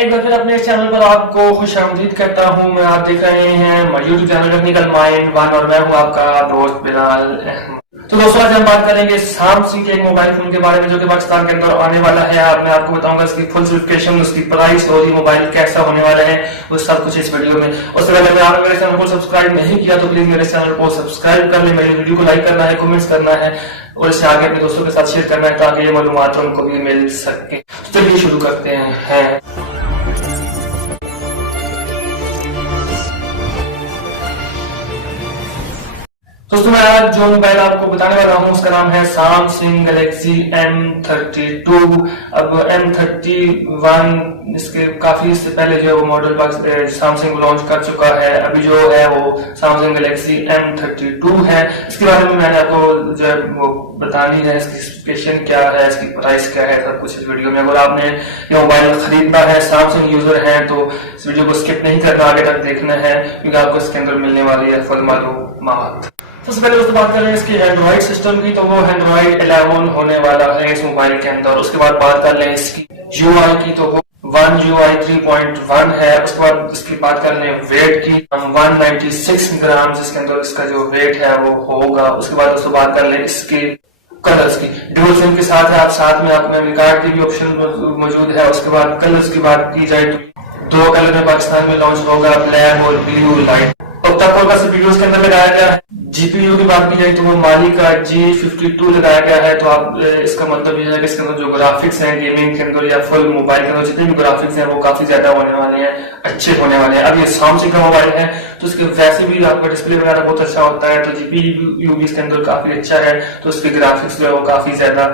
एक बार फिर अपने चैनल पर आपको खुशामदीद कहता हूँ। मैं आप देख रहे हैं YouTube channel technical mind one और मैं हूँ आपका दोस्त बिलाल अहमद। तो दोस्तों आज हम बात करेंगे सैमसंग के एक मोबाइल फोन के बारे में जो कि पाकिस्तान के अंदर आने वाला है। अब मैं आपको बताऊंगा इसकी फुल स्पेसिफिकेशन, उसकी प्राइस और ये मोबाइल कैसा होने वाला है, वो सब कुछ इस वीडियो में। उससे पहले अगर आपने मेरे चैनल को सब्सक्राइब नहीं किया तो प्लीज मेरे चैनल को सब्सक्राइब कर ले, मेरी वीडियो को लाइक करना है, कमेंट्स करना है और इसे आगे अपने दोस्तों के साथ शेयर करना है ताकि ये मालूमात उनको भी मिल सके। चलिए शुरू करते हैं। दोस्तों मैं आज जो मोबाइल आपको बताने वाला हूँ उसका नाम है सैमसंग गैलेक्सी M32। अब M31 इसके काफी इससे पहले जो है वो मॉडल सैमसंग लॉन्च कर चुका है। अभी जो है वो सैमसंग गैलेक्सी M32 है। इसके बारे में मैंने आपको जो है वो बतानी है, इसकी स्पेसिफिकेशन क्या है, इसकी प्राइस क्या है, सब कुछ इस वीडियो में। अगर आपने ये मोबाइल खरीदना है, सैमसंग यूजर हैं, तो इस वीडियो को स्किप नहीं करना, आगे तक देखना है क्योंकि आपको इसके अंदर मिलने वाली है फुल मालूमात। सबसे पहले दोस्तों बात कर रहे हैं इसके एंड्रॉइड सिस्टम की, तो वो एंड्रॉइड 11 होने वाला है इस मोबाइल के अंदर। उसके बाद बात कर लें इसकी यूआई की, तो वो One UI 3.1 है। उसके बाद इसकी बात कर लें वेट की, 196 ग्राम इसके अंदर इसका जो वेट है वो होगा। उसके बाद दोस्तों बात कर लें इसके कलर्स की, ड्यूल सिम के साथ है, आप साथ में आपको मेमोरी कार्ड की भी ऑप्शन मौजूद है। उसके बाद कलर्स की बात की जाए तो 2 कलर में पाकिस्तान में लॉन्च होगा, ब्लैक और ब्लू लाइट। ऑक्टा-कोर का सीपीयू इसके अंदर लगाया गया है। जीपीयू की बात की जाए तो वो माली का G52 लगाया गया है। तो आप इसका मतलब ये है कि इसके अंदर जो ग्राफिक्स हैं गेमिंग के अंदर या फुल मोबाइल के अंदर जितने भी ग्राफिक्स हैं वो काफी ज्यादा होने वाले हैं, अच्छे होने वाले हैं। अब ये सैमसंग का मोबाइल है तो इसके वैसे भी आपका डिस्प्ले वगैरह बहुत अच्छा होता है, तो जीपीयू भी इसके अंदर काफी अच्छा है, तो इसके ग्राफिक्स जो है वो काफी ज्यादा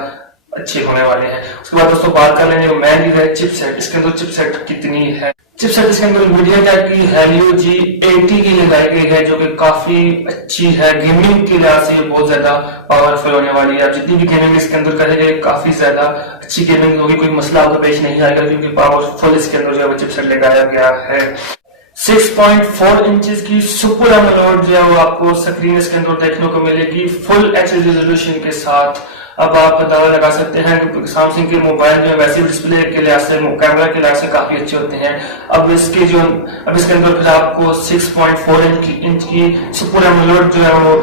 अच्छे होने वाले हैं। उसके बाद दोस्तों बात कर लेंगे मेन चीज है चिपसेट। इसके अंदर चिपसेट कितनी है? चिपसेट इसके अंदर मीडिया की हेलियो G80 की लगाई गई है जो कि काफी अच्छी है। गेमिंग के लिहाज से बहुत ज्यादा पावरफुल होने वाली है। अब जितनी भी गेमिंग इसके अंदर करेंगे काफी ज्यादा अच्छी गेमिंग होगी, कोई मसला आपको पेश नहीं आएगा क्योंकि पावरफुल इसके अंदर जो है चिपसेट लगाया गया है। 6.4 इंचेस की सुपर एमोलेड जो है वो आपको स्क्रीन इसके अंदर देखने को मिलेगी फुल एचडी रेजोल्यूशन के साथ। अब आप दावा लगा सकते हैं कि सैमसंग के मोबाइल में वैसे डिस्प्ले के लिहाज से, कैमरा के लिहाज से काफी अच्छे होते हैं। अब इसके अंदर फिर आपको 6.4 इंच की सुपर एमोलेड जो है वो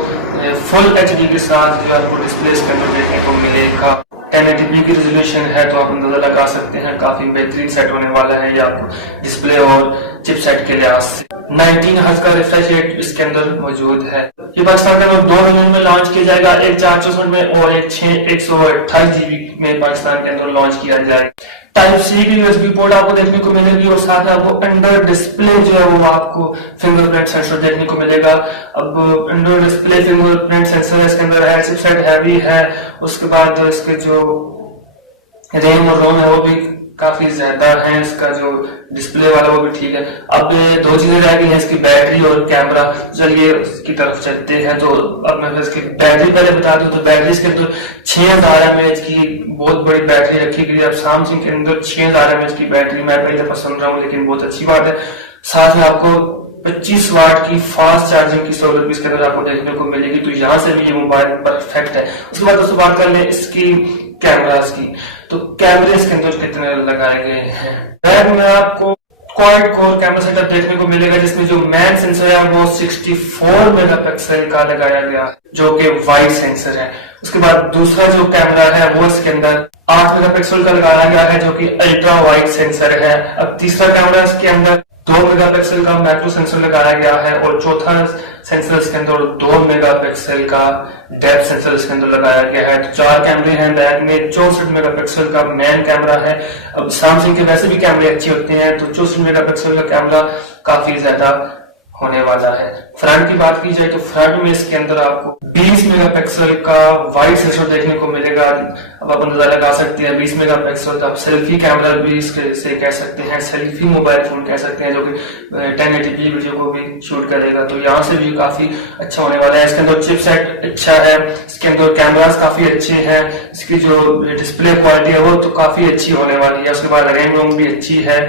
फुल एचडी के साथ जो आपको डिस्प्ले इसके अंदर देखने को मिलेगा। 1080p की रेजोल्यूशन है, तो आप अंदाजा लगा सकते हैं काफी बेहतरीन सेट होने वाला है ये आपको डिस्प्ले और चिपसेट के लिहाज से। 19 हर्ट्ज का रिफ्रेश रेट इसके अंदर मौजूद है। ये पाकिस्तान के अंदर 2 वेरिएंट में लॉन्च किया जाएगा, एक 464 में और एक 128 GB में पाकिस्तान के अंदर लॉन्च किया जाएगा। टाइप सी की यूएसबी पोर्ट आपको देखने को मिलेगी और साथ आपको अंडर डिस्प्ले जो है वो आपको फिंगरप्रिंट सेंसर देखने को मिलेगा। अब अंडर डिस्प्ले फिंगरप्रिंट सेंसर इसके अंदर है, चिपसेट हैवी है। उसके बाद इसके जो रैम और रोम है वो भी काफी ज्यादा है, इसका जो डिस्प्ले वाला वो भी ठीक है। अब 2 चीजें रह गई हैं, इसकी बैटरी और कैमरा। चलिए इसकी तरफ चलते हैं। तो अब मैं इसकी बैटरी पहले बता दूं तो बैटरी इसके अंदर 6000 mAh की बहुत बड़ी बैटरी रखी गई है। अब सैमसंग के अंदर 6000 mAh की बैटरी मैं पहले पसंद रहा हूँ, लेकिन बहुत अच्छी बात है। साथ में आपको 25 वाट की फास्ट चार्जिंग की सहूलत भी इसके अंदर आपको देखने को मिलेगी, तो यहाँ से भी ये मोबाइल परफेक्ट है। उसके बाद दोस्तों बात कर लें इसकी कैमरास की, तो कैमरे इसके अंदर कितने लगाए गए हैं। बैक में आपको क्वाड कोर कैमरा सेटअप देखने को मिलेगा जिसमें जो मेन सेंसर है वो 64 मेगापिक्सल का लगाया गया है जो कि वाइड सेंसर है। उसके बाद दूसरा जो कैमरा है वो इसके अंदर 8 मेगापिक्सल का लगाया गया है जो कि अल्ट्रा वाइड सेंसर है। अब तीसरा कैमरा इसके अंदर 2 मेगापिक्सल का मैक्रो सेंसर लगाया गया है और चौथा सेंसर इसके अंदर 2 मेगापिक्सल का डेप्थ सेंसर इसके अंदर लगाया गया है। तो 4 कैमरे हैं। बैक में 64 मेगापिक्सल का मेन कैमरा है। अब सैमसंग के वैसे भी कैमरे अच्छे होते हैं, तो 64 मेगापिक्सल का कैमरा काफी ज्यादा होने वाला है। फ्रंट की बात की जाए तो फ्रंट में इसके अंदर आपको 20 मेगापिक्सल का वाइड सेंसर देखने को मिलेगा। अब आप अंदाजा लगा सकते हैं 20 मेगापिक्सल का आप सेल्फी कैमरा भी इससे कह सकते हैं, सेल्फी मोबाइल फोन कह सकते हैं जो कि 1080p वीडियो को भी शूट करेगा, तो यहाँ से भी काफी अच्छा होने वाला है। इसके अंदर चिपसेट अच्छा है, इसके अंदर कैमरास काफी अच्छे हैं, इसकी जो डिस्प्ले क्वालिटी है वो तो काफी अच्छी होने वाली है। उसके बाद रैम रोम भी अच्छी है,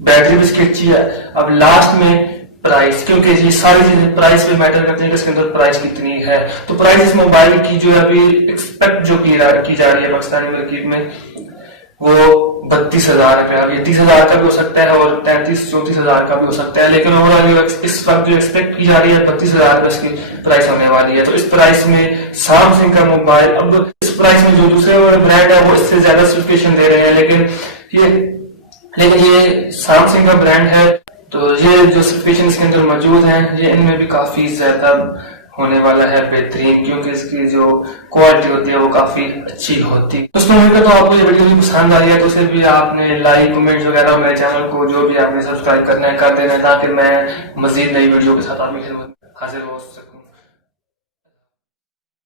बैटरी भी इसकी अच्छी है। अब लास्ट में प्राइस, क्योंकि ये सारी चीजें प्राइस पे मैटर करती है कि इसके अंदर प्राइस कितनी है। तो प्राइस इस मोबाइल की जो है अभी एक्सपेक्ट जो की जा रही है पाकिस्तानी मार्केट में वो 32,000 रुपया। अब ये 30,000 का भी हो सकता है और 33-34,000 का भी हो सकता है, लेकिन ओवरऑल इस वक्त जो एक्सपेक्ट की जा रही है 32,000 रुपए इसकी प्राइस होने वाली है। तो इस प्राइस में सैमसंग का मोबाइल, अब इस प्राइस में जो दूसरे ब्रांड है वो इससे ज्यादा स्पेसिफिकेशन दे रहे हैं, लेकिन ये सैमसंग का ब्रांड है, तो ये जो स्पेसिफिकेशन इसके अंदर मौजूद है ये इनमें भी काफी ज्यादा होने वाला है बेहतरीन, क्योंकि इसकी जो क्वालिटी होती है वो काफी अच्छी होती है। दोस्तों उम्मीद करता हूँ आपको ये वीडियो भी पसंद आई है, तो उसे भी आपने लाइक कमेंट वगैरह मेरे चैनल को जो भी आपने सब्सक्राइब करना है कर देना, ताकि मैं मजीद नई वीडियो के साथ आपके हाजिर हो सकूँ।